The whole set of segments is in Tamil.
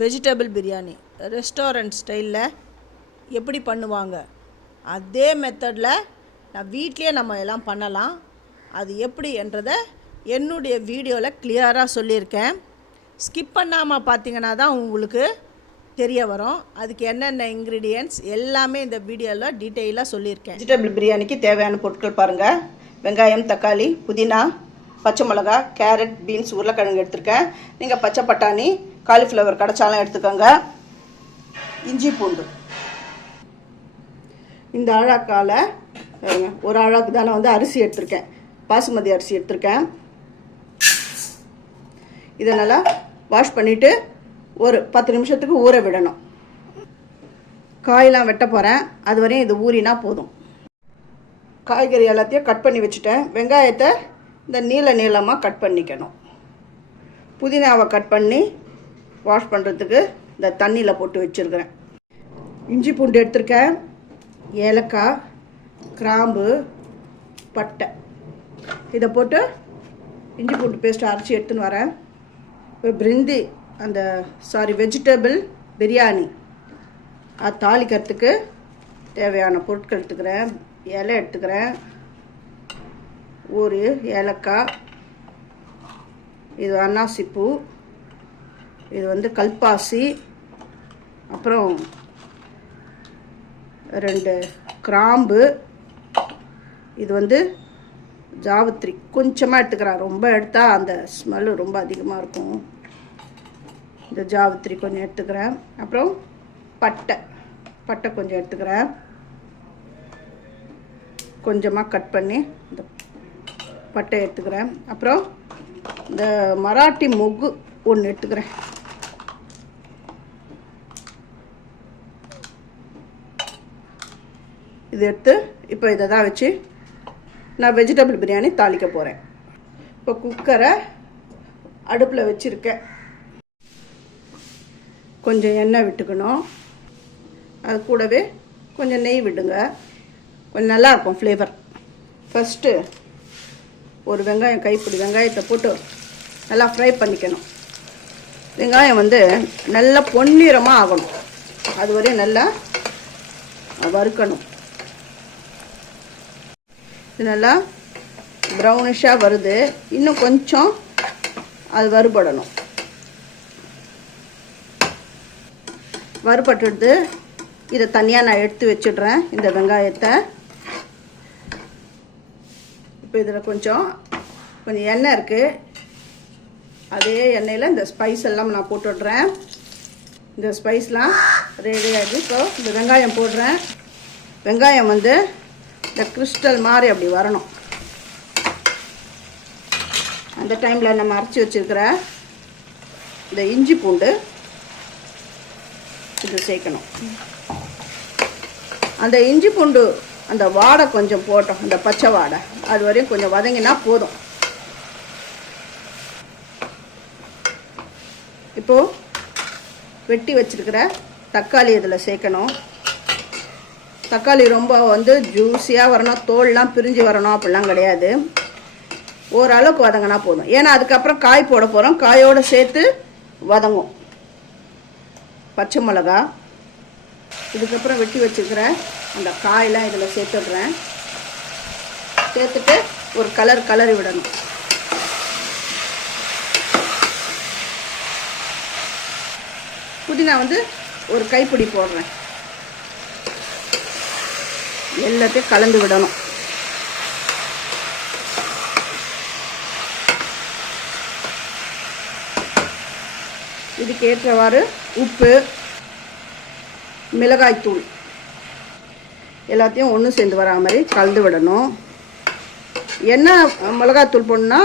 வெஜிடபிள் பிரியாணி ரெஸ்டாரண்ட் ஸ்டைலில் எப்படி பண்ணுவாங்க அதே மெத்தடில் நான் வீட்டிலே நம்ம எல்லாம் பண்ணலாம். அது எப்படி என்றதை என்னுடைய வீடியோவில் கிளியராக சொல்லியிருக்கேன். ஸ்கிப் பண்ணாமல் பார்த்தீங்கன்னா தான் உங்களுக்கு தெரிய வரும். அதுக்கு என்னென்ன இன்க்ரீடியன்ட்ஸ் எல்லாமே இந்த வீடியோவில் டீட்டெயிலாக சொல்லியிருக்கேன். வெஜிடபிள் பிரியாணிக்கு தேவையான பொருட்கள் பாருங்கள். வெங்காயம், தக்காளி, புதினா, பச்சை மிளகா, கேரட், பீன்ஸ், உருளைக்கிழங்கு எடுத்துருக்கேன். நீங்கள் பச்சை பட்டாணி, காலிஃப்ளவர் கிடைச்சாலும் எடுத்துக்கோங்க. இஞ்சி பூண்டு. இந்த அழகால ஒரு அழகு தானே அரிசி எடுத்திருக்கேன். பாசுமதி அரிசி எடுத்திருக்கேன். இதை நல்லா வாஷ் பண்ணிவிட்டு ஒரு 10 நிமிஷத்துக்கு ஊற விடணும். காயெல்லாம் வெட்ட போகிறேன். அது வரையும் இது ஊறினா போதும். காய்கறி எல்லாத்தையும் கட் பண்ணி வச்சுட்டேன். வெங்காயத்தை இந்த நீளமாக கட் பண்ணிக்கணும். புதினாவை கட் பண்ணி வாஷ் பண்ணுறதுக்கு இந்த தண்ணியில் போட்டு வச்சுருக்கிறேன். இஞ்சி பூண்டு எடுத்திருக்கேன். ஏலக்காய், கிராம்பு, பட்டை இதை போட்டு இஞ்சி பூண்டு பேஸ்ட்டு அரைச்சி எடுத்துன்னு வரேன். பிரிந்தி வெஜிடபிள் பிரியாணி அது தாளிக்கிறதுக்கு தேவையான பொருட்கள் எடுத்துக்கிறேன். இலை எடுத்துக்கிறேன். ஒரு ஏலக்காய், இது அன்னாசிப்பூ, இது கல்பாசி, அப்புறம் 2 கிராம்பு, இது ஜாவித்ரி கொஞ்சமாக எடுத்துக்கிறேன். ரொம்ப எடுத்தால் அந்த ஸ்மெல்லு ரொம்ப அதிகமாக இருக்கும். இந்த ஜாவித்ரி கொஞ்சம் எடுத்துக்கிறேன். அப்புறம் பட்டை கொஞ்சம் எடுத்துக்கிறேன். கொஞ்சமாக கட் பண்ணி இந்த பட்டை எடுத்துக்கிறேன். அப்புறம் இந்த மராட்டி மொக்கு ஒன்று எடுத்துக்கிறேன். இது எடுத்து இப்போ இதை தான் வச்சு நான் வெஜிடபிள் பிரியாணி தாளிக்க போகிறேன். இப்போ குக்கரை அடுப்பில் வச்சுருக்கேன். கொஞ்சம் எண்ணெய் விட்டுக்கணும். அது கூடவே கொஞ்சம் நெய் விடுங்க. கொஞ்சம் நல்லாயிருக்கும் ஃப்ளேவர். ஃபஸ்ட்டு ஒரு வெங்காயம், கைப்பிடி வெங்காயத்தை போட்டு நல்லா ஃப்ரை பண்ணிக்கணும். வெங்காயம் நல்லா பொன்னிறமாக ஆகணும். அது வரையும் நல்லா வறுக்கணும். இது நல்லா ப்ரௌனிஷாக வருது. இன்னும் கொஞ்சம் அது வறுபடணும். வறுபட்டுடுது. இதை தனியாக நான் எடுத்து வச்சிடுறேன். இந்த வெங்காயத்தை இப்போ இதில் கொஞ்சம் எண்ணெய் இருக்குது. அதே எண்ணெயில் இந்த ஸ்பைஸ் எல்லாம் நான் போட்டுடுறேன். இந்த ஸ்பைஸ்லாம் ரெடி ஆகிடுது. இப்போ இந்த வெங்காயம் போடுறேன். வெங்காயம் இந்த கிறிஸ்டல் மாதிரி அப்படி வரணும். அந்த டைமில் நம்ம அரைச்சி வச்சுருக்கிற இந்த இஞ்சி பூண்டு இது சேர்க்கணும். அந்த இஞ்சி பூண்டு அந்த வாடை கொஞ்சம் போட்டோம், அந்த பச்சை வாடை அது வரையும் கொஞ்சம் வதங்கினா போதும். இப்போது வெட்டி வச்சுருக்கிற தக்காளி இதில் சேர்க்கணும். தக்காளி ரொம்ப ஜூஸியாக வரணும், தோல்லாம் பிரிஞ்சு வரணும் அப்படிலாம் கிடையாது. ஓரளவுக்கு வதங்கினா போதும். ஏன்னா அதுக்கப்புறம் காய் போட போகிறோம். காயோடு சேர்த்து வதங்கும். பச்சை மிளகா, இதுக்கப்புறம் வெட்டி வச்சுக்கிற அந்த காயெல்லாம் இதில் சேர்த்துடுறேன். சேர்த்துட்டு ஒரு கலரி விடணும். புதினா ஒரு கைப்பிடி போடுறேன். எல்லாத்தையும் கலந்து விடணும். இதுக்கு ஏற்றவாறு உப்பு, மிளகாய்த்தூள் எல்லாத்தையும் ஒன்று சேர்ந்து வரா மாதிரி கலந்து விடணும். என்ன மிளகாய்த்தூள் போடணுன்னா,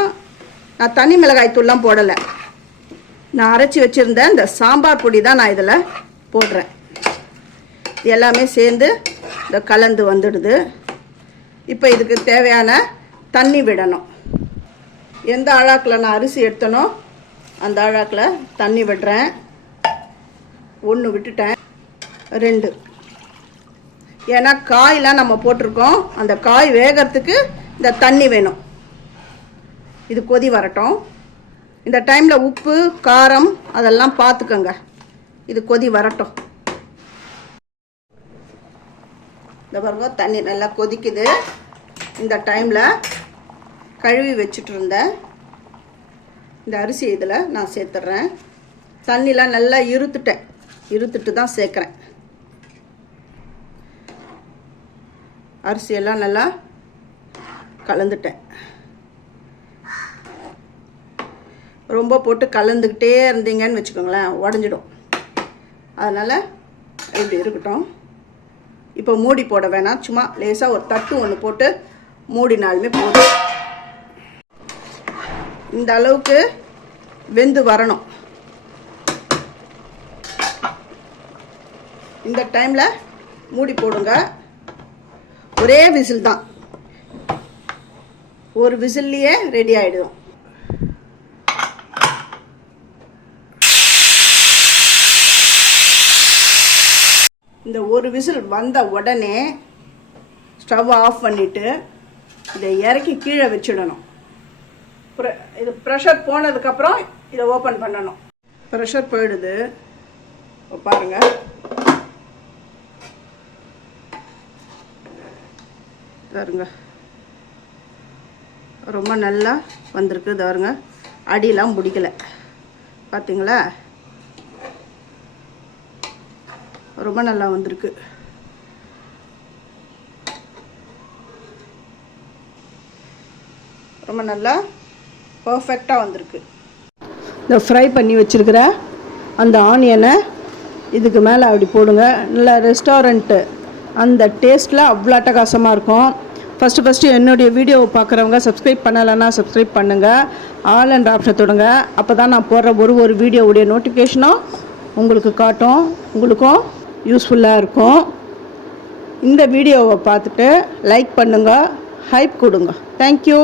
நான் தனி மிளகாய்த்தூள்லாம் போடலை. நான் அரைச்சி வச்சுருந்த இந்த சாம்பார் பொடி தான் நான் இதில் போடுறேன். எல்லாமே சேர்ந்து இந்த கலந்து வந்துடுது. இப்போ இதுக்கு தேவையான தண்ணி விடணும். எந்த அழாக்கில் நான் அரிசி எடுத்தனோ அந்த அழாக்கில் தண்ணி விடுறேன். 1 விட்டுட்டேன். 2. ஏன்னா காயெலாம் நம்ம போட்டிருக்கோம். அந்த காய் வேகிறதுக்கு இந்த தண்ணி வேணும். இது கொதி வரட்டும். இந்த டைமில் உப்பு, காரம் அதெல்லாம் பார்த்துக்கோங்க. இது கொதி வரட்டும். இந்த பாருங்க தண்ணி நல்லா கொதிக்குது. இந்த டைமில் கழுவி வச்சுட்டு இருந்தேன் இந்த அரிசி இதில் நான் சேர்த்துட்றேன். தண்ணிலாம் நல்லா இருத்துட்டு தான் சேர்க்குறேன். அரிசியெல்லாம் நல்லா கலந்துட்டேன். ரொம்ப போட்டு கலந்துக்கிட்டே இருந்தீங்கன்னு வச்சுக்கோங்களேன், உடஞ்சிடும். அதனால் இப்படி இருக்கட்டும். இப்போ மூடி போட வேணாம், சும்மா லேசாக ஒரு தட்டு ஒன்று போட்டு மூடினாலுமே போதும். இந்த அளவுக்கு வெந்து வரணும். இந்த டைமில் மூடி போடுங்க. ஒரே விசில் தான், ஒரு விசில்லையே ரெடி ஆகிடும். இந்த ஒரு விசில் வந்த உடனே ஸ்டவ் ஆஃப் பண்ணிவிட்டு இதை இறக்கி கீழே வச்சிடணும். இது ப்ரெஷர் போனதுக்கப்புறம் இதை ஓப்பன் பண்ணணும். ப்ரெஷர் போயிடுது பாருங்கள். பாருங்க ரொம்ப நல்லா வந்திருக்கு. பாருங்க அடியெல்லாம் பிடிக்கல, பார்த்தீங்களா? ரொம்ப நல்லா வந்திருக்கு. ரொம்ப நல்லா பர்ஃபெக்டாக வந்திருக்கு. இந்த ஃப்ரை பண்ணி வச்சுருக்கிற அந்த ஆனியனை இதுக்கு மேலே அப்படி போடுங்க. நல்லா ரெஸ்டாரண்ட்டு அந்த டேஸ்ட்டில் அவ்வளோ அட்டகாசமாக இருக்கும். ஃபஸ்ட்டு என்னுடைய வீடியோவை பார்க்குறவங்க சப்ஸ்கிரைப் பண்ணலைன்னா சப்ஸ்கிரைப் பண்ணுங்கள். ஆல் அண்ட் ஆப்ஷன் தொடுங்க. அப்போ தான் நான் போடுற ஒரு வீடியோவுடைய நோட்டிஃபிகேஷனும் உங்களுக்கு காட்டும், உங்களுக்கும் யூஸ்ஃபுல்லாக இருக்கும். இந்த வீடியோவை பார்த்துட்டு லைக் பண்ணுங்கள், ஹைப் கொடுங்க. தேங்க்யூ.